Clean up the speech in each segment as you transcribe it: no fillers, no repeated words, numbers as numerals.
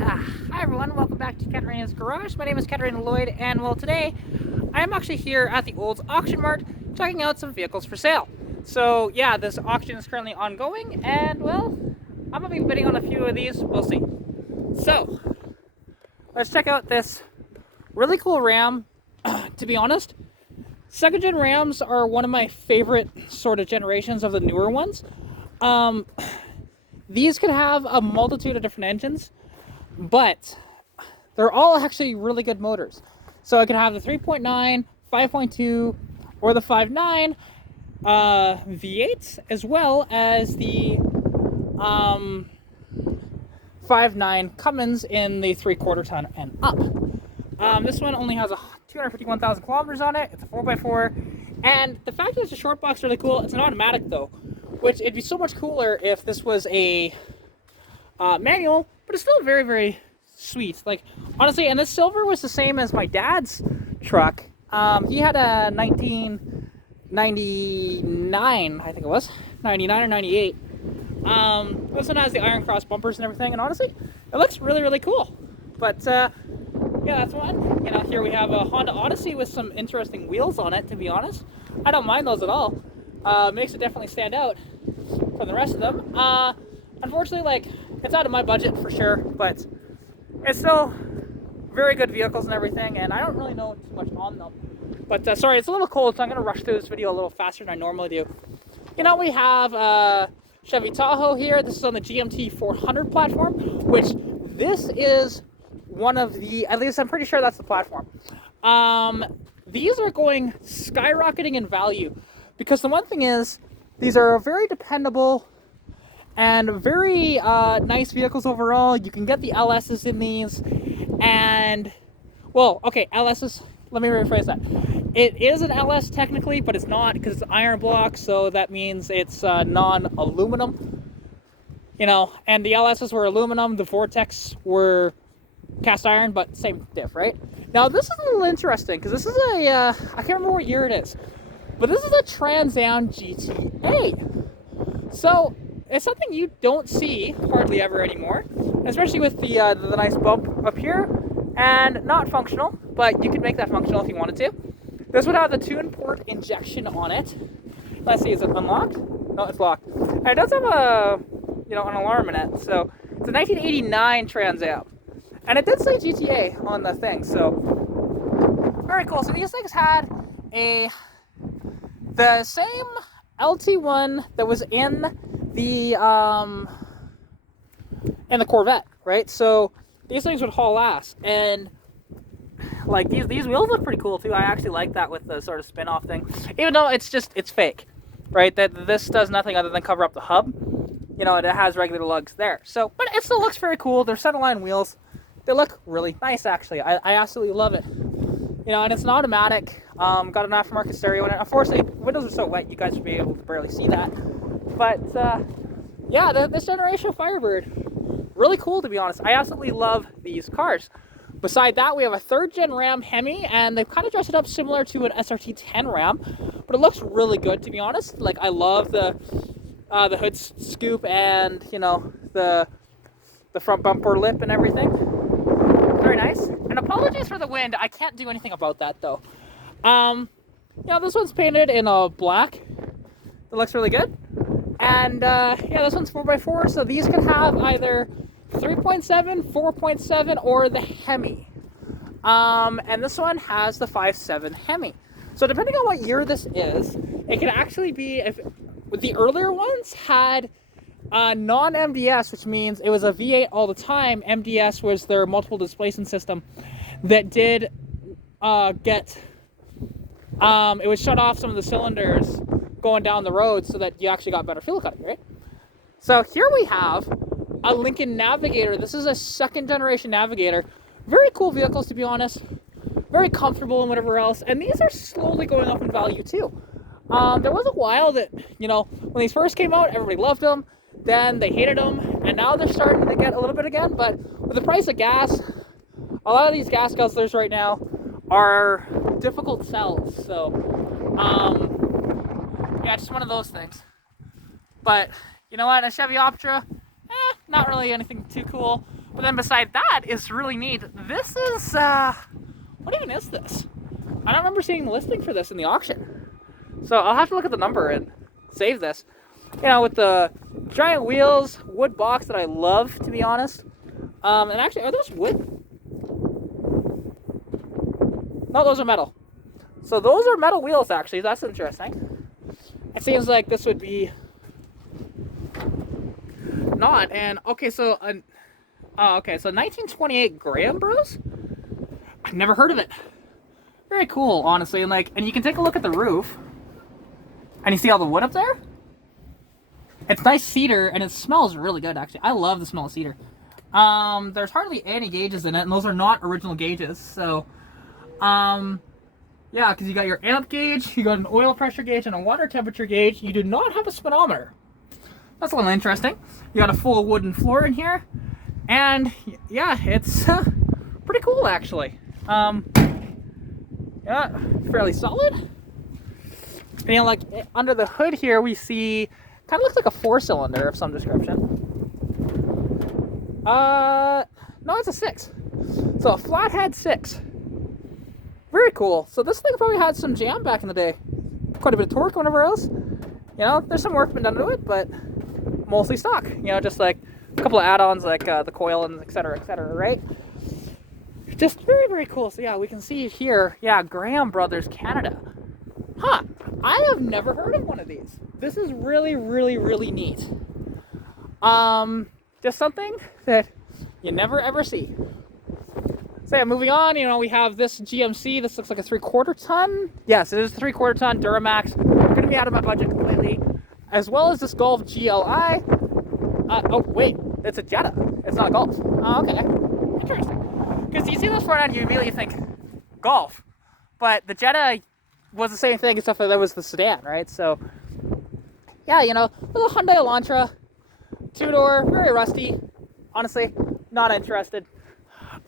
Hi everyone, welcome back to Katarina's Garage. My name is Katarina Lloyd, and well, today I am actually here at the Olds Auction Mart checking out some vehicles for sale. So yeah, this auction is currently ongoing, and well, I'm gonna be bidding on a few of these. We'll see. So let's check out this really cool Ram. To be honest, second gen Rams are one of my favorite sort of generations of the newer ones. These could have a multitude of different engines, but they're all actually really good motors. So I could have the 3.9, 5.2, or the 5.9 V8s, as well as the 5.9 Cummins in the 3/4 ton and up. This one only has 251,000 kilometers on it. It's a 4x4, and the fact that it's a short box is really cool. It's an automatic though, which it'd be so much cooler if this was a manual, but it's still very, very sweet. Like, honestly, and this silver was the same as my dad's truck. He had a 1999, I think it was, 99 or 98. This one has the iron cross bumpers and everything, and honestly, it looks really, really cool. But, yeah, that's one. You know, here we have a Honda Odyssey with some interesting wheels on it, to be honest. I don't mind those at all. Makes it definitely stand out from the rest of them. Unfortunately, like, it's out of my budget for sure, but it's still very good vehicles and everything, and I don't really know too much on them. But sorry, it's a little cold, so I'm going to rush through this video a little faster than I normally do. You know, we have Chevy Tahoe here. This is on the GMT 400 platform, which this is one of the, at least I'm pretty sure that's the platform. These are going skyrocketing in value, because the one thing is, these are very dependable and very nice vehicles overall. You can get the LSs in these, and, well, okay, LSs, let me rephrase that. It is an LS technically, but it's not, because it's iron block, so that means it's non-aluminum. You know, and the LSs were aluminum, the Vortex were cast iron, but same diff, right? Now, this is a little interesting, because this is a, I can't remember what year it is, but this is a Trans Am GTA. So, it's something you don't see hardly ever anymore, especially with the nice bump up here, and not functional, but you could make that functional if you wanted to. This would have the tune port injection on it. Let's see, is it unlocked? No, it's locked. And it does have a, you know, an alarm in it. So it's a 1989 Trans Am, and it did say GTA on the thing. So very cool. So these things had the same LT1 that was in the Corvette, right? So these things would haul ass, and like these wheels look pretty cool too. I actually like that with the sort of spin-off thing, even though it's fake, right? That this does nothing other than cover up the hub. You know, it has regular lugs there. So, but it still looks very cool. They're centerline wheels. They look really nice, actually. I absolutely love it. You know, and it's an automatic. Got an aftermarket stereo in it. Unfortunately, windows are so wet, you guys would be able to barely see that. But yeah, this generation of Firebird, really cool, to be honest. I absolutely love these cars. Beside that, we have a 3rd gen Ram Hemi, and they've kind of dressed it up similar to an SRT10 Ram, but it looks really good, to be honest. Like, I love the hood scoop and, you know, the front bumper lip and everything. Very nice. And apologies for the wind. I can't do anything about that, though. Yeah, this one's painted in black. It looks really good. And yeah, this one's 4x4, so these can have either 3.7, 4.7, or the Hemi. And this one has the 5.7 Hemi. So depending on what year this is, it can actually be, if the earlier ones had non-MDS, which means it was a V8 all the time. MDS was their multiple displacement system that did it would shut off some of the cylinders going down the road so that you actually got better fuel economy, right? So here we have a Lincoln Navigator. This is a 2nd generation Navigator. Very cool vehicles, to be honest. Very comfortable and whatever else. And these are slowly going up in value too. There was a while that, you know, when these first came out, everybody loved them. Then they hated them, and now they're starting to get a little bit again. But with the price of gas, a lot of these gas guzzlers right now are difficult sells. So, yeah, just one of those things. But you know what, a Chevy Optra, not really anything too cool. But then beside that is really neat. This is, what even is this? I don't remember seeing the listing for this in the auction. So I'll have to look at the number and save this. You know, with the giant wheels, wood box that I love, to be honest. And actually, are those wood? No, those are metal. So those are metal wheels, actually. That's interesting. It seems like this would be not. And okay, so okay, so 1928 Graham Bros. I've never heard of it. Very cool, honestly. And you can take a look at the roof, and you see all the wood up there. It's nice cedar, and it smells really good, actually. I love the smell of cedar. There's hardly any gauges in it, and those are not original gauges. So, yeah, because you got your amp gauge, you got an oil pressure gauge, and a water temperature gauge. You do not have a speedometer. That's a little interesting. You got a full wooden floor in here, and yeah, it's pretty cool, actually. Yeah, fairly solid. And, you know, like under the hood here, we see kind of looks like a 4-cylinder of some description. No, it's a 6. So a flathead 6. Very cool. So this thing probably had some jam back in the day. Quite a bit of torque, whatever else. You know, there's some work been done to it, but mostly stock. You know, just like a couple of add-ons like the coil and et cetera, right? Just very, very cool. So yeah, we can see here, yeah, Graham Brothers Canada. Huh, I have never heard of one of these. This is really, really, really neat. Just something that you never ever see. So yeah, moving on, you know, we have this GMC. This looks like a 3/4 ton. Yes, it is a 3/4 ton Duramax. Gonna be out of my budget completely. As well as this Golf GLI. Oh wait, it's a Jetta. It's not a Golf. Oh, okay, interesting. Because you see this front end, you immediately think Golf, but the Jetta was the same thing except for that was the sedan, right? So yeah, you know, little Hyundai Elantra, 2-door, very rusty. Honestly, not interested.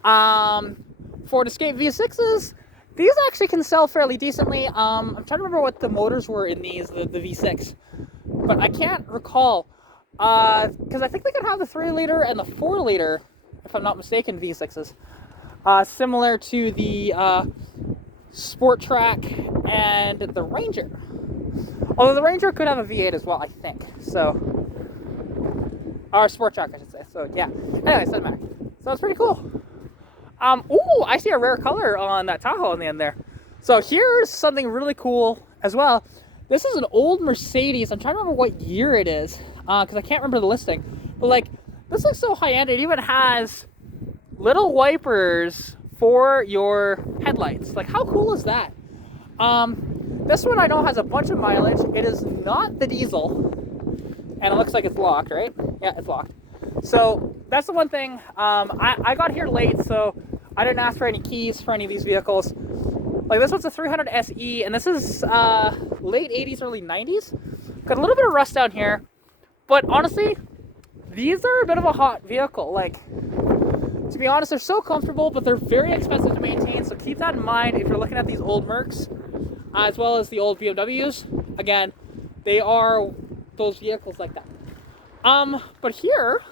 Ford Escape V6s. These actually can sell fairly decently. I'm trying to remember what the motors were in these, the V6, but I can't recall. Because I think they could have the 3-liter and the 4-liter, if I'm not mistaken, V6s. Similar to the Sport Track and the Ranger. Although the Ranger could have a V8 as well, I think. So, or Sport Track, I should say. So yeah. Anyways, doesn't matter. So it's pretty cool. Ooh, I see a rare color on that Tahoe on the end there. So here's something really cool as well. This is an old Mercedes. I'm trying to remember what year it is, because I can't remember the listing. But like, this looks so high-end. It even has little wipers for your headlights. Like, how cool is that? This one I know has a bunch of mileage. It is not the diesel, and it looks like it's locked, right? Yeah, it's locked. So that's the one thing. I got here late, so I didn't ask for any keys for any of these vehicles. Like, this one's a 300 SE, and this is late 80s, early 90s. Got a little bit of rust down here, but honestly, these are a bit of a hot vehicle. Like, to be honest, they're so comfortable, but they're very expensive to maintain, so keep that in mind if you're looking at these old Mercs, as well as the old BMWs. Again, they are those vehicles like that. But here,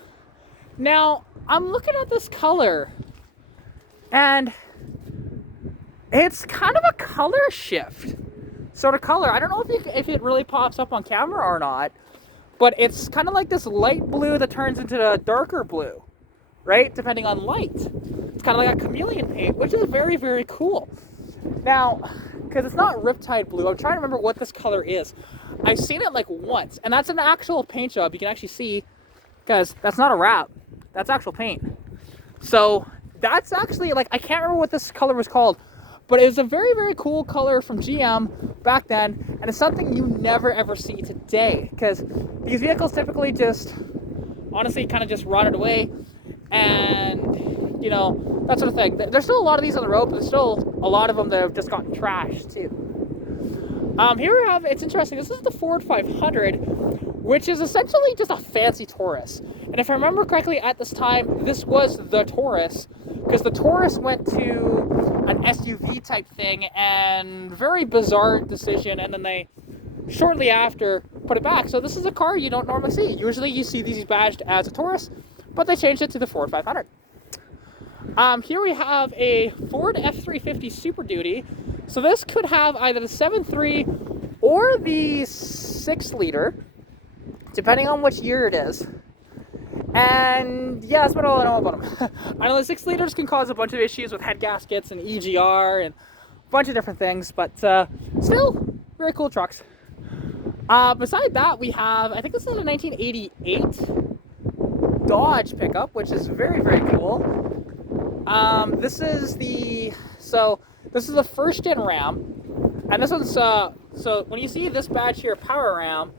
now, I'm looking at this color, and it's kind of a color shift sort of color. I don't know if it really pops up on camera or not, but it's kind of like this light blue that turns into a darker blue, right? Depending on light. It's kind of like a chameleon paint, which is very, very cool. Now, because it's not Riptide blue, I'm trying to remember what this color is. I've seen it like once, and that's an actual paint job. You can actually see, because that's not a wrap. That's actual paint. So that's actually, like, I can't remember what this color was called, but it was a very, very cool color from GM back then, and it's something you never ever see today, because these vehicles typically just, honestly, kind of just rotted away, and, you know, that sort of thing. There's still a lot of these on the road, but there's still a lot of them that have just gotten trashed, too. Here we have, it's interesting, this is the Ford 500, which is essentially just a fancy Taurus. And if I remember correctly, at this time, this was the Taurus, because the Taurus went to an SUV type thing, and very bizarre decision, and then they, shortly after, put it back. So this is a car you don't normally see. Usually you see these badged as a Taurus, but they changed it to the Ford 500. Here we have a Ford F350 Super Duty. So this could have either the 7.3 or the 6-liter, depending on which year it is. And yeah, that's about all I know about them. I know the 6-liters can cause a bunch of issues with head gaskets and EGR and a bunch of different things, but still, very cool trucks. Beside that, we have, I think this is a 1988 Dodge pickup, which is very, very cool. This is the first gen Ram, and this one's, so when you see this badge here, Power Ram,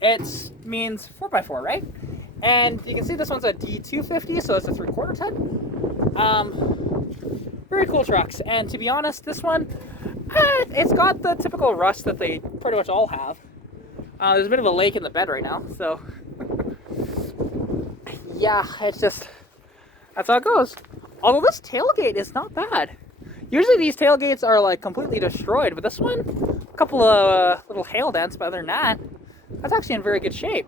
it means 4x4, right? And you can see this one's a D250, so it's a 3/4 ton. Very cool trucks, and to be honest, this one, it's got the typical rust that they pretty much all have. There's a bit of a lake in the bed right now, so yeah, it's just, that's how it goes. Although this tailgate is not bad. Usually these tailgates are like completely destroyed, but this one, a couple of little hail dents, but other than that, that's actually in very good shape.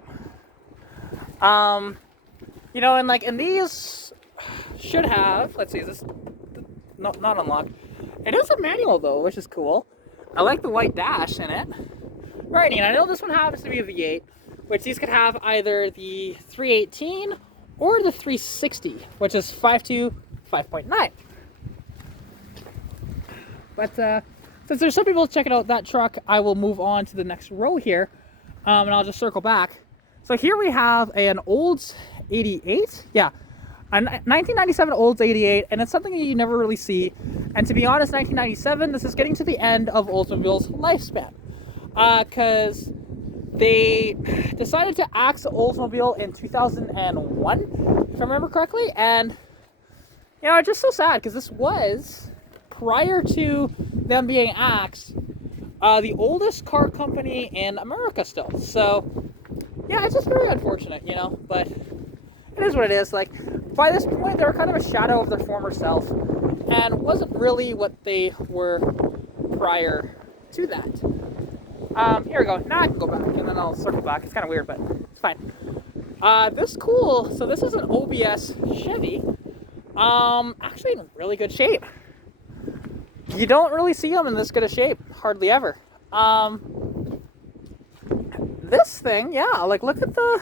You know, and these should have, let's see, is this not unlocked? It is a manual though, which is cool. I like the white dash in it. Right, and I know this one happens to be a V8, which these could have either the 318 or the 360, which is 5.2, 5.9. But since there's some people checking out that truck, I will move on to the next row here, and I'll just circle back. So here we have an Olds 88, yeah, a 1997 Olds 88, and it's something that you never really see. And to be honest, 1997, this is getting to the end of Oldsmobile's lifespan, because they decided to axe Oldsmobile in 2001, if I remember correctly, and you know, it's just so sad because this was, prior to them being axed, the oldest car company in America still. So yeah, it's just very unfortunate, you know, but it is what it is. Like, by this point, they were kind of a shadow of their former self and wasn't really what they were prior to that. Here we go. Now I can go back and then I'll circle back. It's kind of weird, but it's fine. This cool. So this is an OBS Chevy. Actually in really good shape. You don't really see them in this good of shape, hardly ever. This thing, yeah, like look at the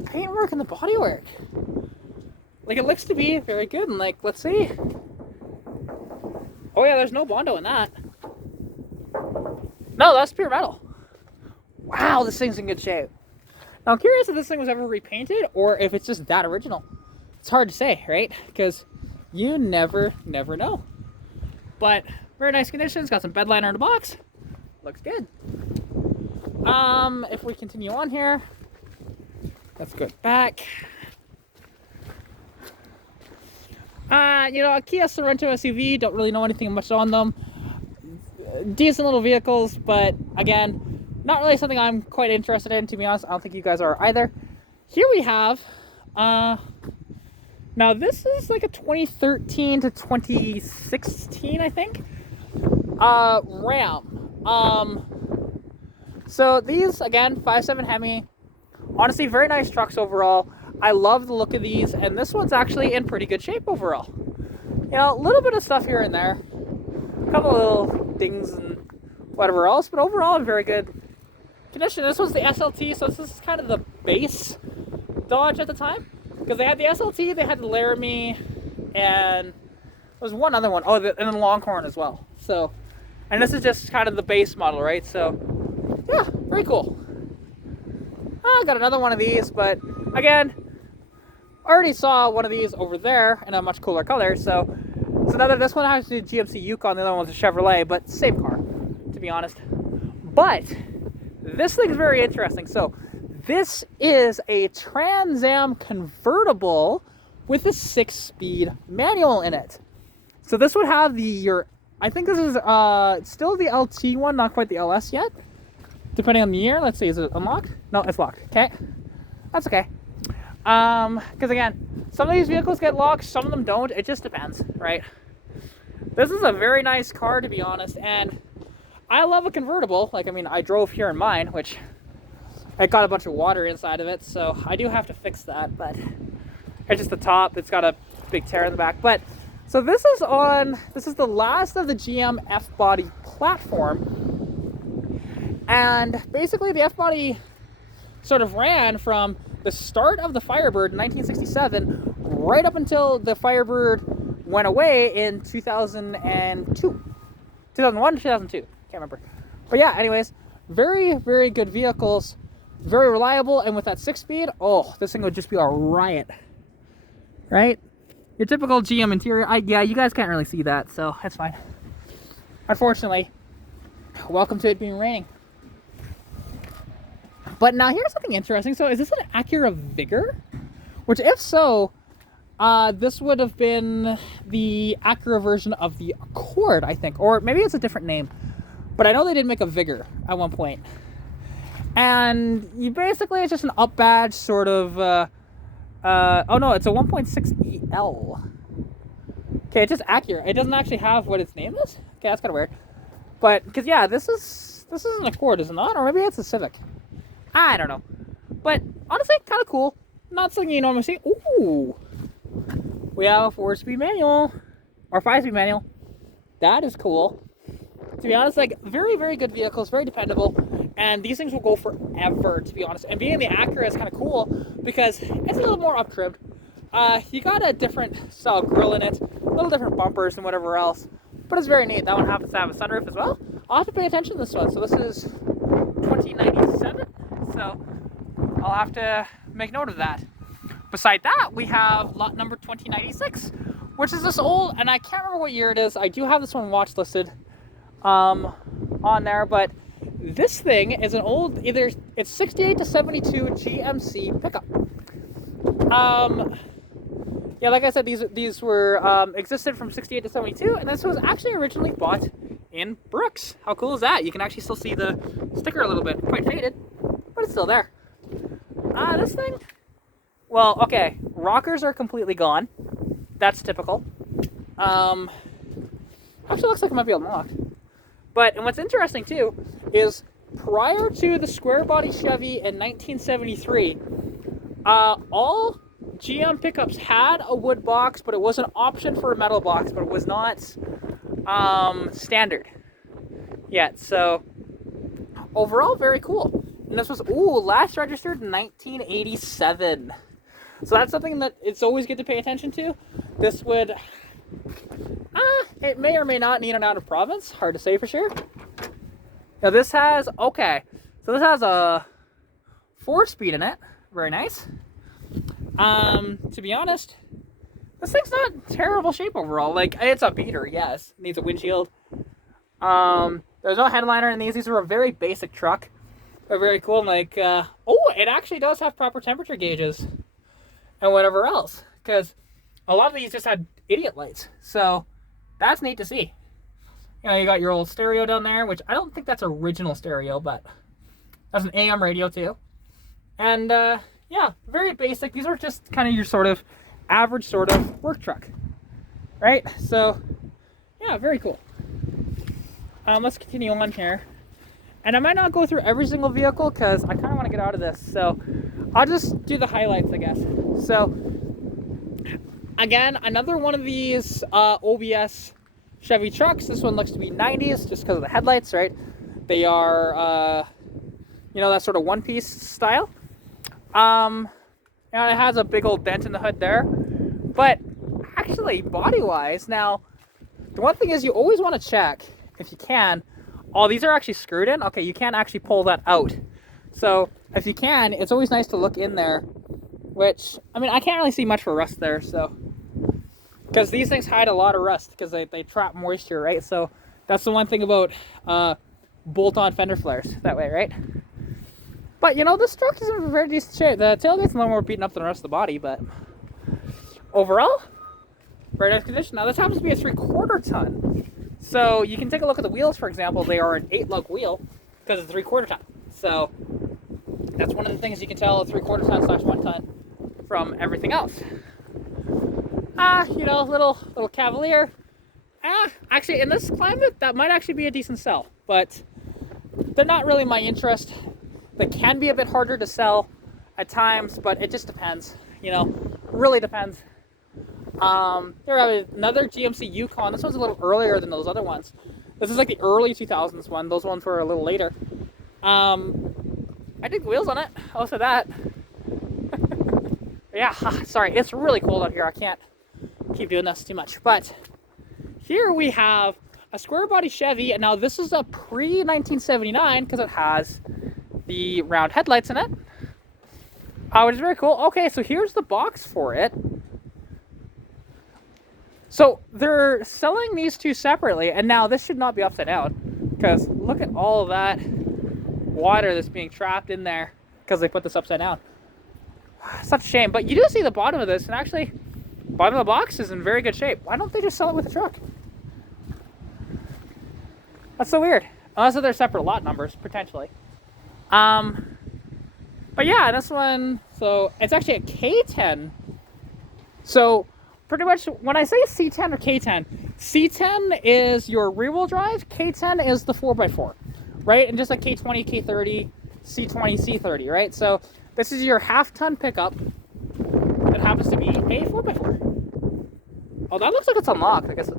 paintwork and the bodywork. Like, it looks to be very good, and like, let's see. Oh yeah, there's no Bondo in that. No, that's pure metal. Wow, this thing's in good shape. Now I'm curious if this thing was ever repainted or if it's just that original. It's hard to say, right? Because you never know. But very nice conditions. Got some bed liner in the box. Looks good. If we continue on here, let's go back. You know, a Kia Sorento SUV. Don't really know anything much on them. Decent little vehicles, but again, not really something I'm quite interested in, to be honest. I don't think you guys are either. Here we have, now this is like a 2013 to 2016, I think, Ram. So these, again, 5.7 Hemi. Honestly, very nice trucks overall. I love the look of these, and this one's actually in pretty good shape overall. You know, a little bit of stuff here and there. A couple of little dings and whatever else, but overall in very good condition. This was the SLT, so this is kind of the base Dodge at the time. Because they had the SLT, they had the Laramie, and there was one other one. Oh, and then Longhorn as well. So, and this is just kind of the base model, right? So, yeah, very cool. I got another one of these, but again, I already saw one of these over there in a much cooler color. So it's another. This one has the GMC Yukon, the other one's a Chevrolet, but same car, to be honest. But this thing's very interesting. So this is a Trans Am convertible with a 6-speed manual in it. So this would have I think this is still the LT one, not quite the LS yet. Depending on the year. Let's see, is it unlocked? No, it's locked. Okay. That's okay. Because again, some of these vehicles get locked, some of them don't. It just depends, right? This is a very nice car, to be honest, and I love a convertible. Like, I mean, I drove here in mine, which I got a bunch of water inside of it, so I do have to fix that, but It's just the top. It's got a big tear in the back. But so this is the last of the GM F-body platform, and basically the F-body sort of ran from the start of the Firebird in 1967 right up until the Firebird went away in 2002. 2001 to 2002. Can't remember. But yeah, anyways, very, very good vehicles. Very reliable, and with that 6-speed, oh, this thing would just be a riot. Right? Your typical GM interior. Yeah, you guys can't really see that, so that's fine. Unfortunately, welcome to it being raining. But now here's something interesting. So is this an Acura Vigor? Which, if so, this would have been the Acura version of the Accord, I think. Or maybe it's a different name. But I know they did make a Vigor at one point. And you basically, it's just an up badge sort of... oh no, it's a 1.6 EL. Okay, it's just Acura. It doesn't actually have what its name is. Okay, that's kind of weird. But, because yeah, this is an Accord, is it not? Or maybe it's a Civic. I don't know. But, honestly, kind of cool. Not something you normally see. Ooh! We have a 4-speed manual. Or 5-speed manual. That is cool. To be honest, like, very, very good vehicles. Very dependable. And these things will go forever, to be honest. And being the Acura is kind of cool because it's a little more up-trimmed. You got a different style grille in it. A little different bumpers and whatever else. But it's very neat. That one happens to have a sunroof as well. I'll have to pay attention to this one. So this is 2097. So I'll have to make note of that. Beside that, we have lot number 2096, which is this old, and I can't remember what year it is. I do have this one watch listed on there, but this thing is an old, either it's 68 to 72 GMC pickup. Yeah, like I said, these were existed from 68 to 72, and this was actually originally bought in Brooks. How cool is that? You can actually still see the sticker a little bit, quite faded, but it's still there. This thing, well, okay, rockers are completely gone. That's typical. Actually looks like it might be unlocked. But, and what's interesting too, is prior to the square body Chevy in 1973, all GM pickups had a wood box, but it was an option for a metal box, but it was not standard yet. So overall, very cool. And this was, last registered in 1987. So that's something that it's always good to pay attention to. This would, it may or may not need an out of province. Hard to say for sure. Now this has, so this has a 4-speed in it. Very nice. To be honest, this thing's not terrible shape overall. Like, it's a beater, yes. It needs a windshield. There's no headliner in these. These are a very basic truck. They're very cool. Like, it actually does have proper temperature gauges and whatever else. Because a lot of these just had idiot lights. So, that's neat to see. You know, you got your old stereo down there, which I don't think that's original stereo, but that's an AM radio too. And, yeah, very basic. These are just kind of your sort of average sort of work truck, right? So, yeah, very cool. Let's continue on here. And I might not go through every single vehicle because I kind of want to get out of this. So, I'll just do the highlights, I guess. So, again, another one of these OBS Chevy trucks. This one looks to be 90s just because of the headlights, right? They are, that sort of one-piece style. And it has a big old dent in the hood there. But actually, body-wise, now, the one thing is you always want to check, if you can, these are actually screwed in. Okay, you can't actually pull that out. So, if you can, it's always nice to look in there, which, I mean, I can't really see much for rust there, so. Because these things hide a lot of rust, because they trap moisture, right? So, that's the one thing about bolt-on fender flares, that way, right? But, this truck is in very decent shape. The tailgate's a little more beaten up than the rest of the body, but overall, very nice condition. Now, this happens to be a 3/4 ton. So, you can take a look at the wheels, for example. They are an 8-lug wheel because it's 3/4 ton. So, that's one of the things you can tell a 3/4 ton / 1 ton from everything else. Little Cavalier. Actually, in this climate, that might actually be a decent sell. But they're not really my interest. They can be a bit harder to sell at times, but it just depends. Really depends. Here we have another GMC Yukon. This one's a little earlier than those other ones. This is like the early 2000s one. Those ones were a little later. I dig the wheels on it. I'll say that. Yeah, sorry, it's really cold out here. I can't keep doing this too much. But here we have a square body Chevy, and now this is a pre-1979 because it has the round headlights in it, which is very cool. Okay, so here's the box for it. So they're selling these two separately, and now this should not be upside down because look at all of that water that's being trapped in there because they put this upside down. Such a shame, but you do see the bottom of this, and actually bottom of the box is in very good shape. Why don't they just sell it with a truck? That's so weird. Unless they're separate lot numbers, potentially. But yeah, this one, so it's actually a K10. So pretty much when I say C10 or K10, C10 is your rear-wheel drive, K10 is the 4x4, right? And just like K20, K30, C20, C30, right? So this is your half-ton pickup that happens to be a 4x4. Oh, that looks like it's unlocked. I guess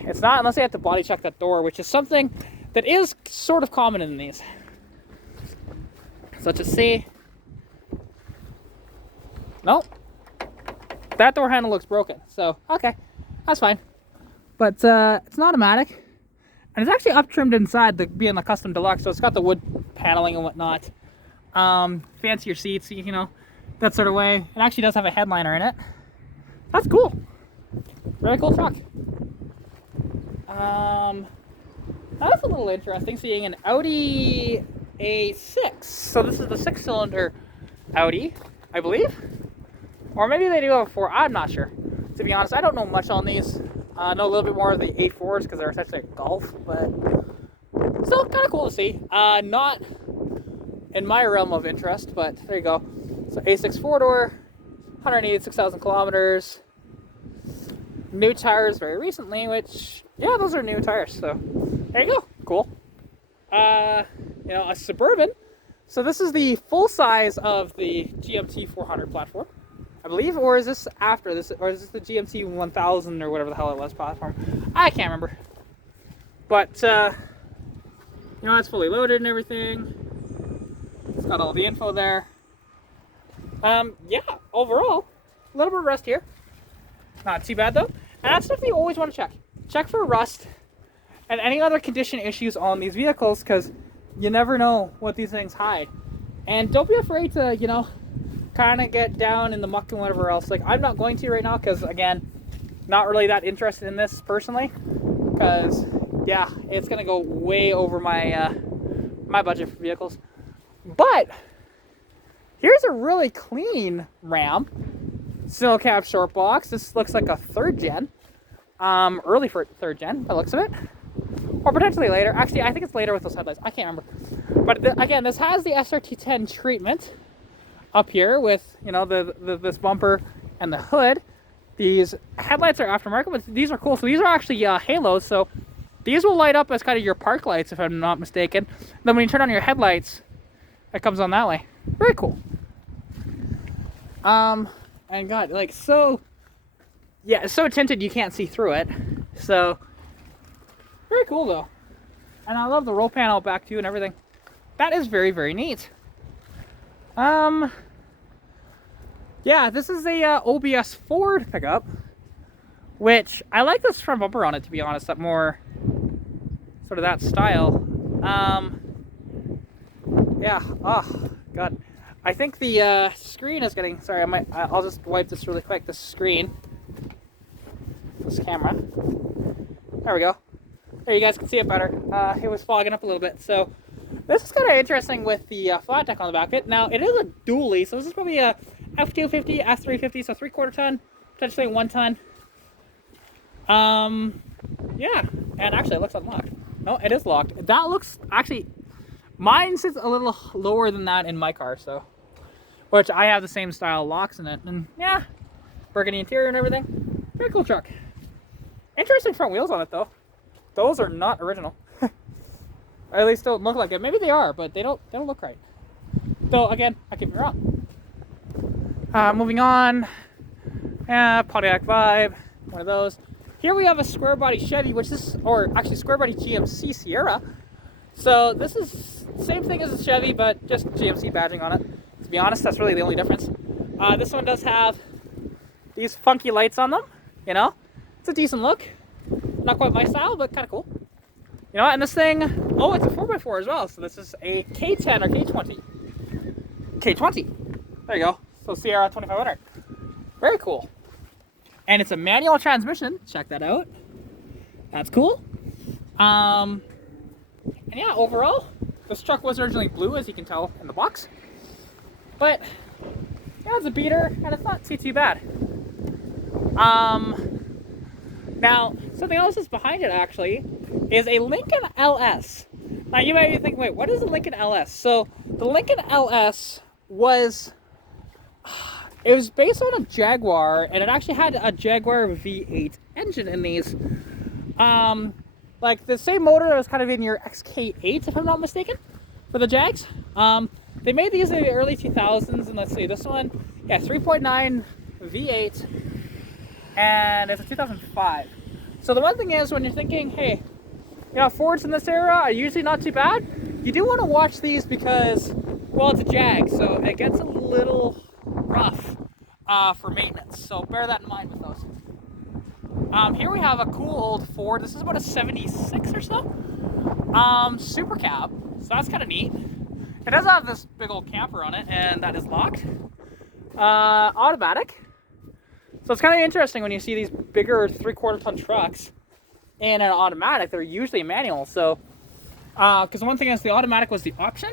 it's not unless they have to body check that door, which is something that is sort of common in these. So let's just see. Nope. That door handle looks broken. So, okay. That's fine. But it's an automatic. And it's actually up-trimmed inside, being the custom deluxe. So it's got the wood paneling and whatnot. Fancier seats, you know, that sort of way. It actually does have a headliner in it. That's cool. Very cool truck. That's a little interesting, seeing an Audi A6. So this is the 6-cylinder Audi, I believe. Or maybe they do have a 4. I'm not sure. To be honest, I don't know much on these. I know a little bit more of the A4s because they're essentially a Golf, but still kind of cool to see. Not in my realm of interest, but there you go. So A6 4-door, 186,000 kilometers. New tires very recently, which, yeah, those are new tires. So there you go. Cool. You know, a Suburban. So this is the full size of the GMT 400 platform, I believe, or is this after this, or is this the GMT 1000 or whatever the hell it was platform? I can't remember. But you know, it's fully loaded and everything. It's got all the info there. Yeah, overall, a little bit of rust here. Not too bad though. And that's stuff you always want to check. Check for rust and any other condition issues on these vehicles, because you never know what these things hide. And don't be afraid to, you know, kind of get down in the muck and whatever else. Like, I'm not going to right now because, again, not really that interested in this personally, because yeah, it's gonna go way over my my budget for vehicles. But here's a really clean Ram, snow cab short box. This looks like a 3rd gen, early for 3rd gen by the looks of it, or potentially later. Actually, I think it's later with those headlights. I can't remember. But again, this has the SRT10 treatment up here with, you know, this bumper and the hood. These headlights are aftermarket, but these are cool. So these are actually halos. So these will light up as kind of your park lights, if I'm not mistaken. Then when you turn on your headlights, it comes on that way. Very cool. And God, like, so, yeah, it's so tinted you can't see through it. So very cool though. And I love the roll panel back too and everything. That is very, very neat. Yeah, this is a OBS Ford pickup, which I like this front bumper on it, to be honest. That more sort of that style. Yeah. Oh God, I think the screen is getting. Sorry, I'll just wipe this really quick. This screen, this camera. There we go. There, you guys can see it better. It was fogging up a little bit, so. This is kind of interesting with the flat deck on the back of it. Now, it is a dually, so this is probably a F250, F350, so 3/4 ton, potentially 1 ton. Yeah, and actually it looks unlocked. No, it is locked. That looks, actually, mine sits a little lower than that in my car, so, which I have the same style locks in it, and yeah, burgundy interior and everything. Very cool truck. Interesting front wheels on it, though. Those are not original. Or at least don't look like it. Maybe they are, but they don't look right. Though again, I could be wrong. Moving on. Pontiac Vibe, one of those. Here we have a square body Chevy, or actually square body GMC Sierra. So this is the same thing as a Chevy, but just GMC badging on it. To be honest, that's really the only difference. This one does have these funky lights on them, you know. It's a decent look. Not quite my style, but kind of cool. You know, and this thing, oh, it's a 4x4 as well. So this is a K10 or K20. K20. There you go. So Sierra 2500. Very cool. And it's a manual transmission. Check that out. That's cool. And yeah, overall, this truck was originally blue, as you can tell in the box. But yeah, it's a beater, and it's not too bad. Now, something else that's behind it actually is a Lincoln LS. Now you might be thinking, wait, what is a Lincoln LS? So the Lincoln LS was, it was based on a Jaguar, and it actually had a Jaguar V8 engine in these. Like the same motor that was kind of in your XK8, if I'm not mistaken, for the Jags. They made these in the early 2000s, and let's see, this one, yeah, 3.9 V8, and it's a 2005. So the one thing is, when you're thinking, hey, you know, Fords in this era are usually not too bad, you do want to watch these because, well, it's a Jag, so it gets a little rough for maintenance. So bear that in mind with those. Here we have a cool old Ford. This is about a 76 or so. Super cab, so that's kind of neat. It does have this big old camper on it, and that is locked. Automatic. So it's kind of interesting when you see these bigger 3/4 ton trucks in an automatic. They're usually manual. So, because one thing is the automatic was the option.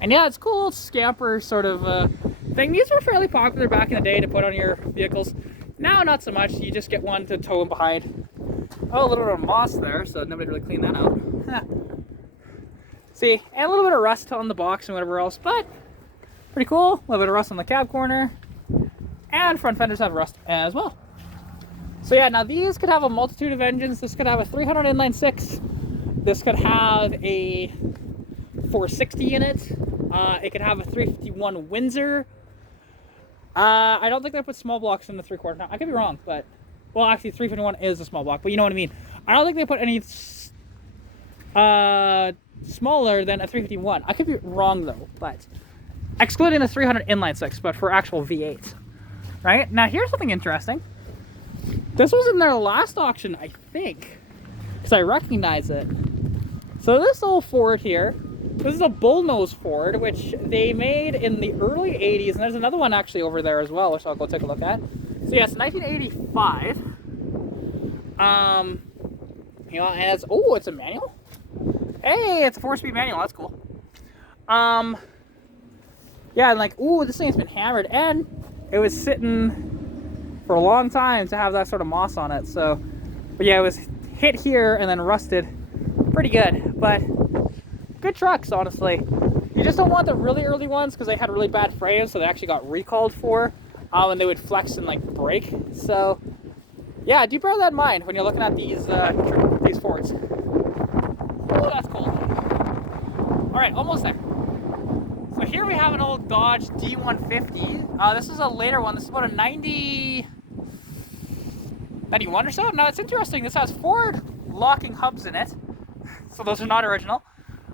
And yeah, it's cool scamper sort of thing. These were fairly popular back in the day to put on your vehicles. Now, not so much. You just get one to tow them behind. Oh, a little bit of moss there, so nobody really cleaned that out. See, and a little bit of rust on the box and whatever else, but pretty cool. A little bit of rust on the cab corner. And front fenders have rust as well. So yeah, now these could have a multitude of engines. This could have a 300 inline 6. This could have a 460 in it. It could have a 351 Windsor. I don't think they put small blocks in the 3/4. Now, I could be wrong, but, well, actually 351 is a small block, but you know what I mean. I don't think they put any smaller than a 351. I could be wrong though, but excluding the 300 inline 6, but for actual V8. Right? Now here's something interesting. This was in their last auction, I think, because I recognize it. So this old Ford here, this is a bullnose Ford, which they made in the early 80s, and there's another one actually over there as well, which I'll go take a look at. So yeah, it's 1985. You know, and it's, oh, it's a manual. Hey, it's a 4-speed manual. That's cool. Yeah, and like, ooh, this thing's been hammered, and it was sitting for a long time to have that sort of moss on it. So, but yeah, it was hit here and then rusted pretty good. But good trucks, honestly. You just don't want the really early ones because they had really bad frames, so they actually got recalled for, and they would flex and like break. So, yeah, do bear that in mind when you're looking at these Fords. Oh, that's cool. All right, almost there. So here we have an old Dodge D150. This is a later one. This is about a 91 or so. Now it's interesting. This has Ford locking hubs in it. So those are not original.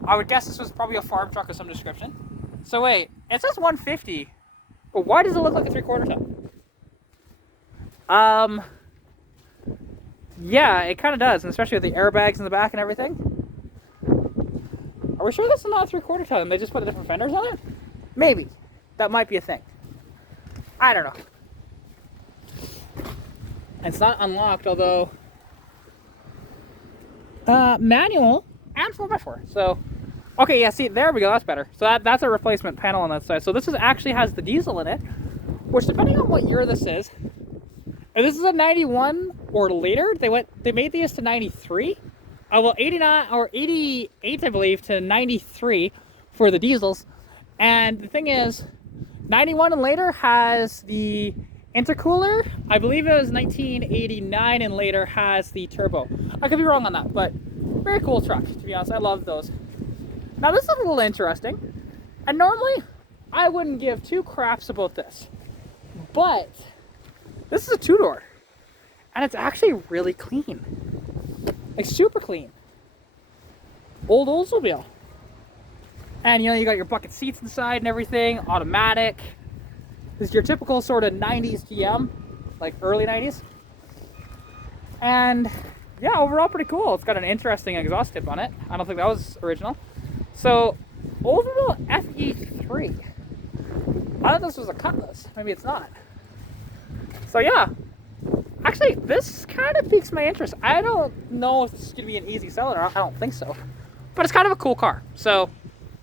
I would guess this was probably a farm truck of some description. So wait, it says 150. But why does it look like a 3/4 ton? Yeah, it kind of does, and especially with the airbags in the back and everything. Are we sure this is not a 3/4 ton? They just put the different fenders on it? Maybe. That might be a thing. I don't know. It's not unlocked, although manual and 4x4. So, okay, yeah, see, there we go. That's better. So that's a replacement panel on that side. So this is actually has the diesel in it, which depending on what year this is, if this is a 91 or later, they made these to 93. Well, 89 or 88, I believe, to 93 for the diesels. And the thing is, 91 and later has the intercooler. I believe it was 1989 and later has the turbo. I could be wrong on that, but very cool truck, to be honest. I love those. Now, this is a little interesting. And normally, I wouldn't give two craps about this. But this is a two-door, and it's actually really clean. Like, super clean. Old Oldsmobile. And you know, you got your bucket seats inside and everything, automatic. This is your typical sort of 90s GM, like early 90s. And yeah, overall pretty cool. It's got an interesting exhaust tip on it. I don't think that was original. So, Oldsmobile FE3. I thought this was a Cutlass. Maybe it's not. So yeah, actually this kind of piques my interest. I don't know if this is going to be an easy sell or not. I don't think so. But it's kind of a cool car. So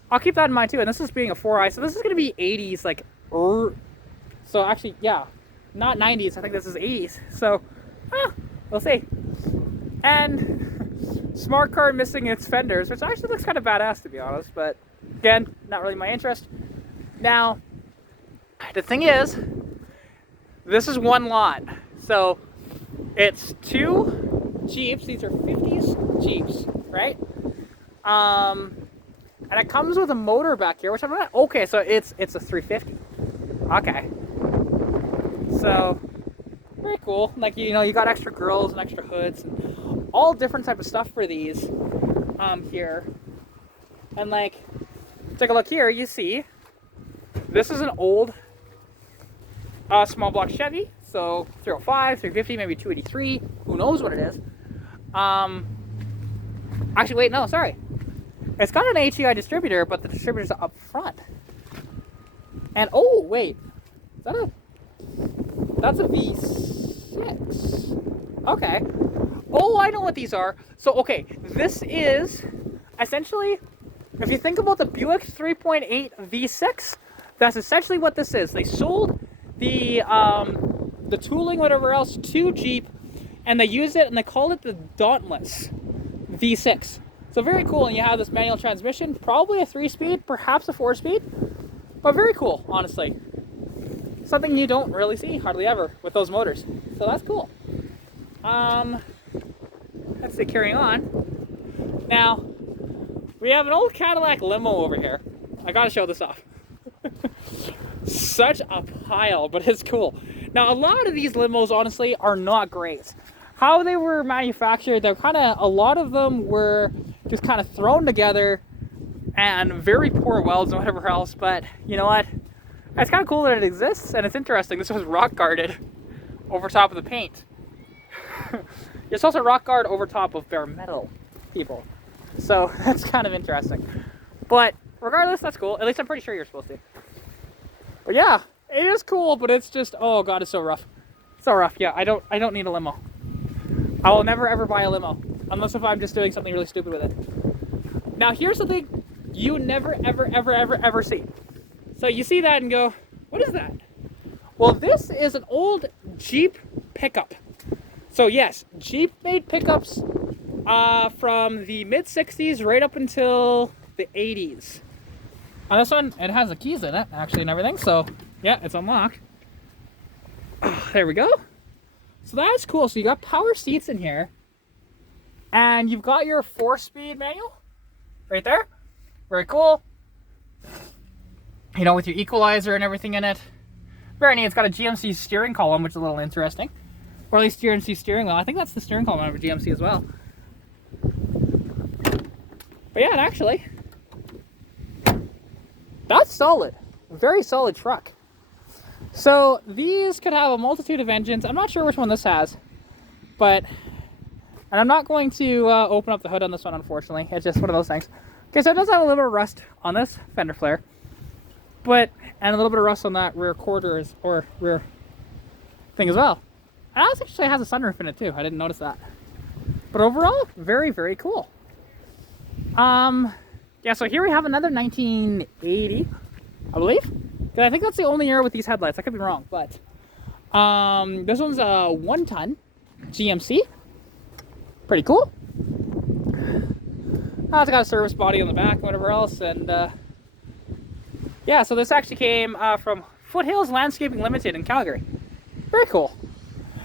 I'll keep that in mind too. And this is being a 4i, so this is going to be 80s, like, so actually, yeah, not 90s. I think this is 80s. So, we'll see. And smart car missing its fenders, which actually looks kind of badass, to be honest. But again, not really my interest. Now, the thing is, this is one lot. So it's two Jeeps. These are 50s Jeeps, right? And it comes with a motor back here, which I'm not. Okay, so it's a 350. Okay. So very cool. Like, you know, you got extra grills and extra hoods and all different type of stuff for these here. And like, take a look here. You see, this is an old small block Chevy. So 305, 350, maybe 283. Who knows what it is? Actually, wait, no, sorry. It's got an HEI distributor, but the distributor's up front. And oh, wait, is that that's a V6. Okay. Oh, I know what these are. So, okay, this is essentially, if you think about the Buick 3.8 V6, that's essentially what this is. They sold the tooling, whatever else, to Jeep, and they used it and they called it the Dauntless V6. So very cool, and you have this manual transmission, probably a 3-speed, perhaps a 4-speed, but very cool, honestly. Something you don't really see hardly ever with those motors. So that's cool. Let's see, carrying on. Now, we have an old Cadillac limo over here. I gotta show this off. Such a pile, but it's cool. Now, a lot of these limos, honestly, are not great. How they were manufactured, they're a lot of them were just kind of thrown together and very poor welds and whatever else, but you know what? It's kind of cool that it exists, and it's interesting. This was rock guarded over top of the paint. You're supposed to rock guard over top of bare metal, people. So that's kind of interesting. But regardless, that's cool. At least I'm pretty sure you're supposed to. But yeah, it is cool, but it's just, oh god, it's so rough. So rough. Yeah, I don't need a limo. I will never ever buy a limo, unless if I'm just doing something really stupid with it. Now here's the thing you never ever see. So you see that and go, what is that? Well, this is an old Jeep pickup. So yes, Jeep made pickups from the mid-60s right up until the 80s. On this one, it has the keys in it, actually, and everything. So yeah, it's unlocked. There we go. So that's cool. So you got power seats in here, and you've got your 4-speed manual right there. Very cool. You know, with your equalizer and everything in it. Very neat. It's got a GMC steering column, which is a little interesting. Or at least GMC steering wheel. I think that's the steering column of GMC as well. But yeah, actually, that's solid. Very solid truck. So these could have a multitude of engines. I'm not sure which one this has, but, and I'm not going to open up the hood on this one, unfortunately. It's just one of those things. Okay, so it does have a little bit of rust on this fender flare, but, and a little bit of rust on that rear quarter or rear thing as well. And it actually has a sunroof in it too. I didn't notice that. But overall, very, very cool. Yeah, so here we have another 1980, I believe. I think that's the only year with these headlights. I could be wrong, but this one's a 1-ton GMC. Pretty cool. It's got a service body on the back, whatever else, and yeah. So this actually came from Foothills Landscaping Limited in Calgary. Very cool.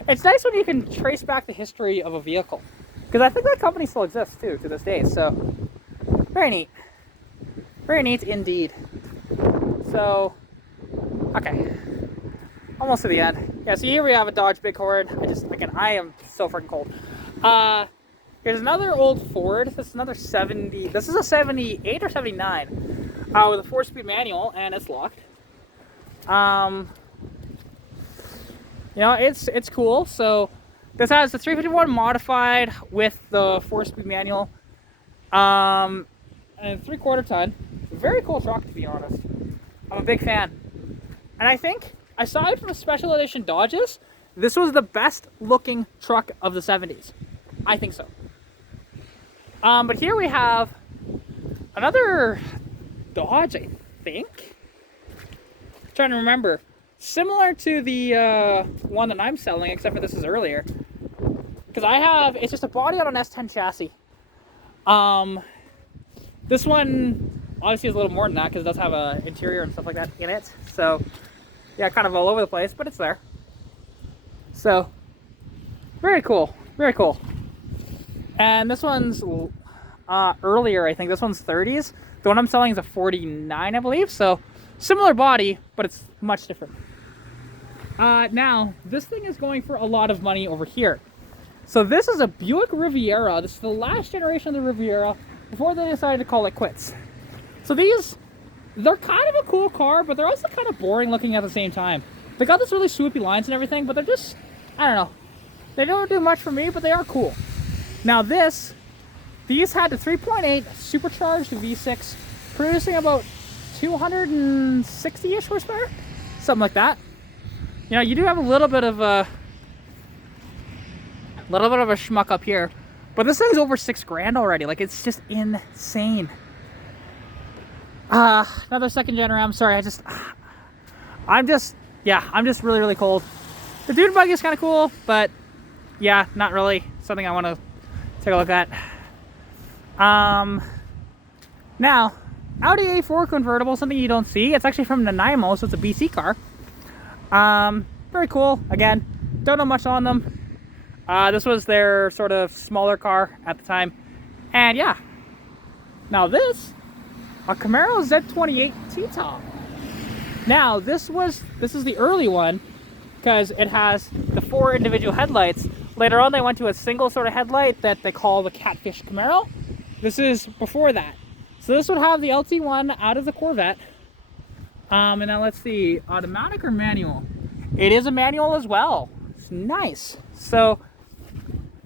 It's nice when you can trace back the history of a vehicle, because I think that company still exists too to this day. So very neat. Very neat indeed. So, okay. Almost to the end. Yeah, so here we have a Dodge Bighorn. I am so freaking cold. Here's another old Ford. This is another 70. This is a 78 or 79 with a 4-speed manual, and it's locked. You know, it's cool. So this has the 351 modified with the 4-speed manual, and 3/4 ton. It's a very cool truck, to be honest. I'm a big fan, and I think aside from the special edition Dodges, this was the best looking truck of the 70s. I think so. But here we have another Dodge, I think. I'm trying to remember. Similar to the one that I'm selling, except for this is earlier. Because it's just a body on an S10 chassis. This one obviously is a little more than that because it does have an interior and stuff like that in it. So, yeah, kind of all over the place, but it's there. So, very cool. Very cool. And this one's earlier, I think. This one's 30s. The one I'm selling is a 49, I believe. So, similar body, but it's much different. Now, this thing is going for a lot of money over here. So this is a Buick Riviera. This is the last generation of the Riviera before they decided to call it quits. So they're kind of a cool car, but they're also kind of boring looking at the same time. They got this really swoopy lines and everything, but they're just, I don't know. They don't do much for me, but they are cool. Now these had the 3.8 supercharged V6, producing about 260-ish horsepower, something like that. You know, you do have a little bit of a schmuck up here, but this thing's over $6 grand already. Like, it's just insane. Another second gen Ram. Sorry, I'm just really, really cold. The dune buggy is kind of cool, but yeah, not really something I want to take a look at. Now, Audi A4 convertible, something you don't see. It's actually from Nanaimo, so it's a BC car. Very cool. Again, don't know much on them. This was their sort of smaller car at the time. And yeah. Now this, a Camaro Z28 T-top. Now this is the early one because it has the 4 individual headlights. Later on they went to a single sort of headlight that they call the Catfish Camaro. This is before that. So this would have the LT1 out of the Corvette. And now let's see, automatic or manual? It is a manual as well. It's nice. So,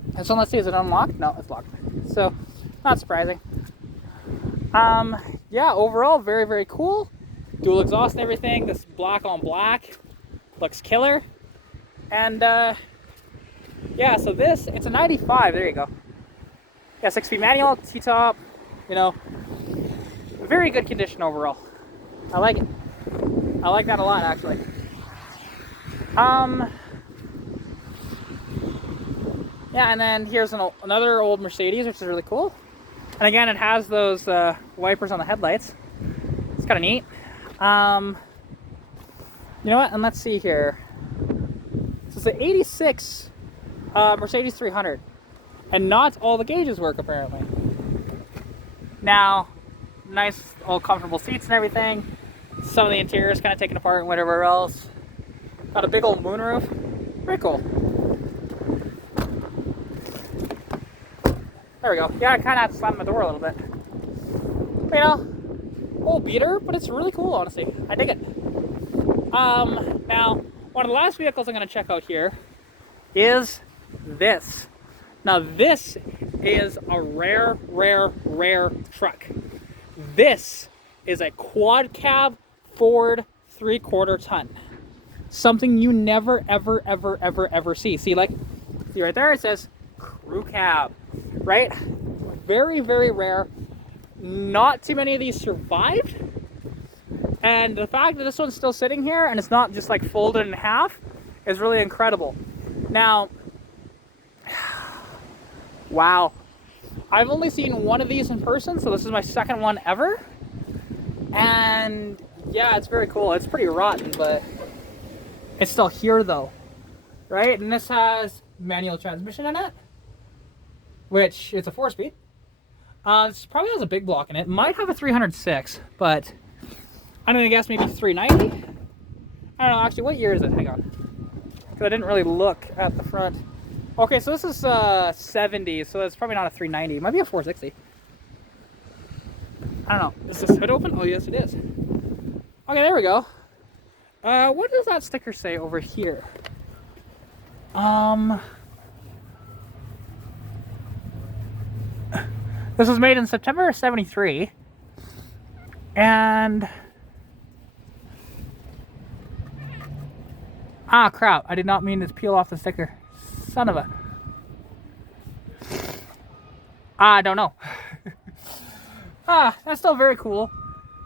this one, let's see, is it unlocked? No, it's locked. So, not surprising. Yeah, overall, very, very cool. Dual exhaust and everything. This black on black looks killer. And, yeah, so it's a 95. There you go. Yeah, 6-speed manual, T-top, you know, very good condition overall. I like it. I like that a lot, actually. Yeah, and then here's another old Mercedes, which is really cool. And again, it has those wipers on the headlights. It's kind of neat. You know what? And let's see here. So it's an 86 Mercedes 300. And not all the gauges work, apparently. Now, nice, old comfortable seats and everything. Some of the interior is kind of taken apart and whatever else. Got a big old moonroof. Very cool. There we go. Yeah, I kind of had to slam my door a little bit. But, you know, old beater, but it's really cool, honestly. I dig it. Now, one of the last vehicles I'm going to check out here is this. Now, this is a rare truck. This is a quad cab Ford 3/4 ton. Something you never, ever see. See right there, it says crew cab, right? Very, very rare. Not too many of these survived. And the fact that this one's still sitting here and it's not just like folded in half is really incredible. Now, wow. I've only seen one of these in person, so this is my second one ever. And yeah, it's very cool. It's pretty rotten, but it's still here though, right? And this has manual transmission in it, which it's a 4-speed. It probably has a big block in it. Might have a 306, but I'm gonna guess maybe 390. I don't know, actually, what year is it? Hang on. Because I didn't really look at the front. Okay, so this is 70, so it's probably not a 390. It might be a 460. I don't know. Is this hood open? Oh, yes, it is. Okay, there we go. What does that sticker say over here? This was made in September of 73. And... ah, crap. I did not mean to peel off the sticker. Son of a... I don't know. That's still very cool.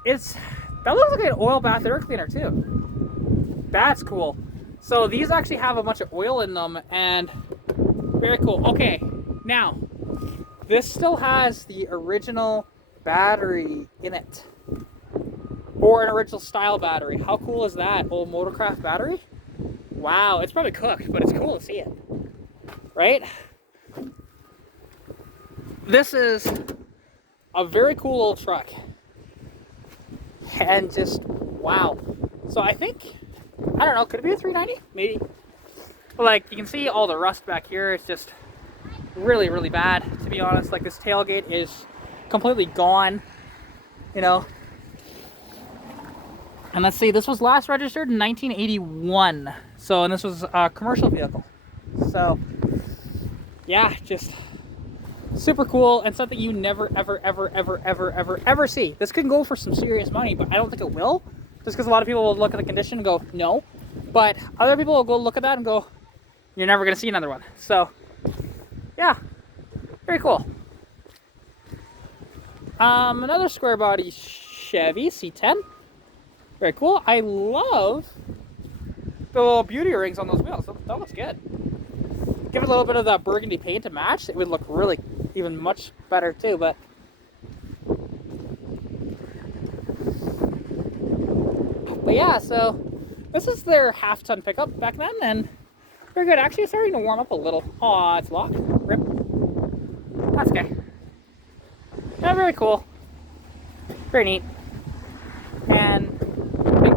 That looks like an oil bath air cleaner too. That's cool. So these actually have a bunch of oil in them, and very cool. Okay, now this still has the original battery in it, or an original style battery. How cool is that? Old Motorcraft battery. Wow, it's probably cooked, but it's cool to see it, right? This is a very cool old truck, and just wow. So I think, I don't know, could it be a 390? Maybe. But like, you can see all the rust back here. It's just really, really bad, to be honest. Like, this tailgate is completely gone, you know. And let's see, this was last registered in 1981. So, and this was a commercial vehicle. So, yeah, just super cool, and something you never, ever see. This could go for some serious money, but I don't think it will. Just because a lot of people will look at the condition and go, no. But other people will go look at that and go, you're never going to see another one. So, yeah, very cool. Another square body Chevy C10. Very cool. I love the little beauty rings on those wheels. That looks good. Give it a little bit of that burgundy paint to match. It would look really even much better too, but yeah, so this is their half-ton pickup back then, and very good. Actually, it's starting to warm up a little. Oh, it's locked. Rip. That's okay. Yeah, very cool. Very neat. And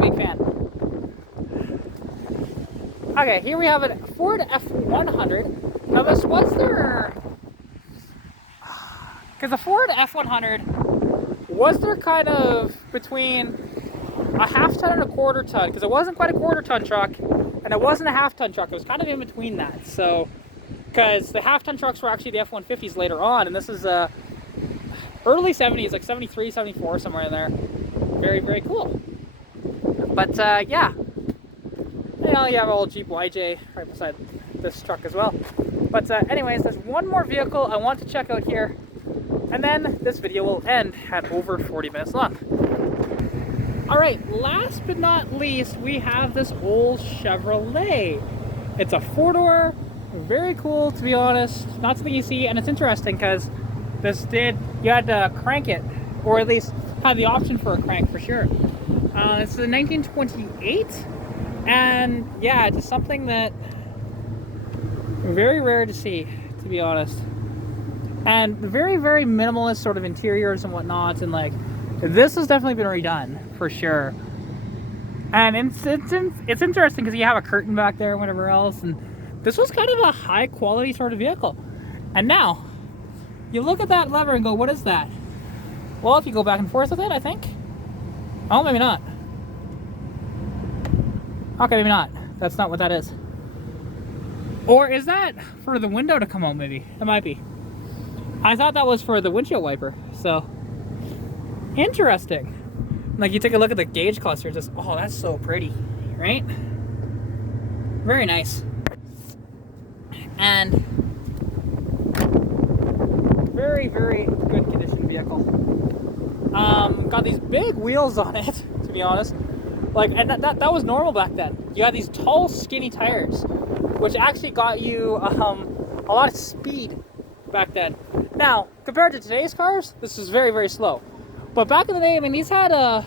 big fan. Okay, here we have a Ford F100. Now this was their... because the Ford F100 was their kind of between a half-ton and a quarter-ton, because it wasn't quite a quarter-ton truck, and it wasn't a half-ton truck. It was kind of in between that. So, because the half-ton trucks were actually the F-150s later on, and this is early 70s, like 73, 74, somewhere in there. Very, very cool. But, yeah. You know, you have an old Jeep YJ right beside this truck as well. But anyways, there's one more vehicle I want to check out here, and then this video will end at over 40 minutes long. Alright, last but not least, we have this old Chevrolet. It's a four-door, very cool, to be honest. Not something you see, and it's interesting because you had to crank it, or at least have the option for a crank for sure. It's a 1928. And yeah, just something that very rare to see, to be honest. And very, very minimalist sort of interiors and whatnot. And like, this has definitely been redone for sure. And it's interesting because you have a curtain back there and whatever else. And this was kind of a high quality sort of vehicle. And now you look at that lever and go, what is that? Well, if you go back and forth with it, I think. Oh, maybe not. Okay, maybe not. That's not what that is. Or is that for the window to come out, maybe? It might be. I thought that was for the windshield wiper, so. Interesting. Like, you take a look at the gauge cluster, just, oh, that's so pretty, right? Very nice. And very, very good condition vehicle. Got these big wheels on it, to be honest. Like, and that was normal back then. You had these tall, skinny tires, which actually got you a lot of speed back then. Now, compared to today's cars, this is very, very slow. But back in the day, I mean, these have a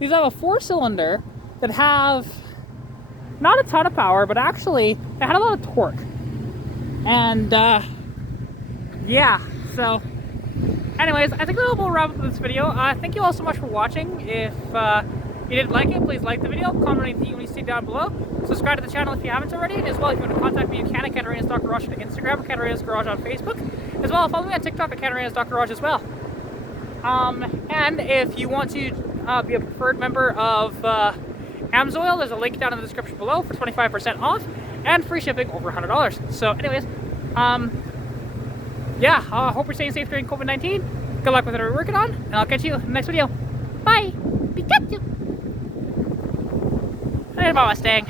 4-cylinder that have not a ton of power, but actually it had a lot of torque. And yeah, so anyways, I think that will wrap up this video. Thank you all so much for watching. If you did like it, please like the video, comment anything you see down below, subscribe to the channel if you haven't already, and as well, if you want to contact me, you can at Katarina's.garage on Instagram, Katarina's Garage on Facebook, as well, follow me on TikTok at Katarina's.garage as well. And if you want to be a preferred member of Amsoil, there's a link down in the description below for 25% off and free shipping over $100. So anyways, yeah, I hope you're staying safe during COVID-19. Good luck with whatever you're working on, and I'll catch you in the next video. Bye! Pikachu! There's my Mustang.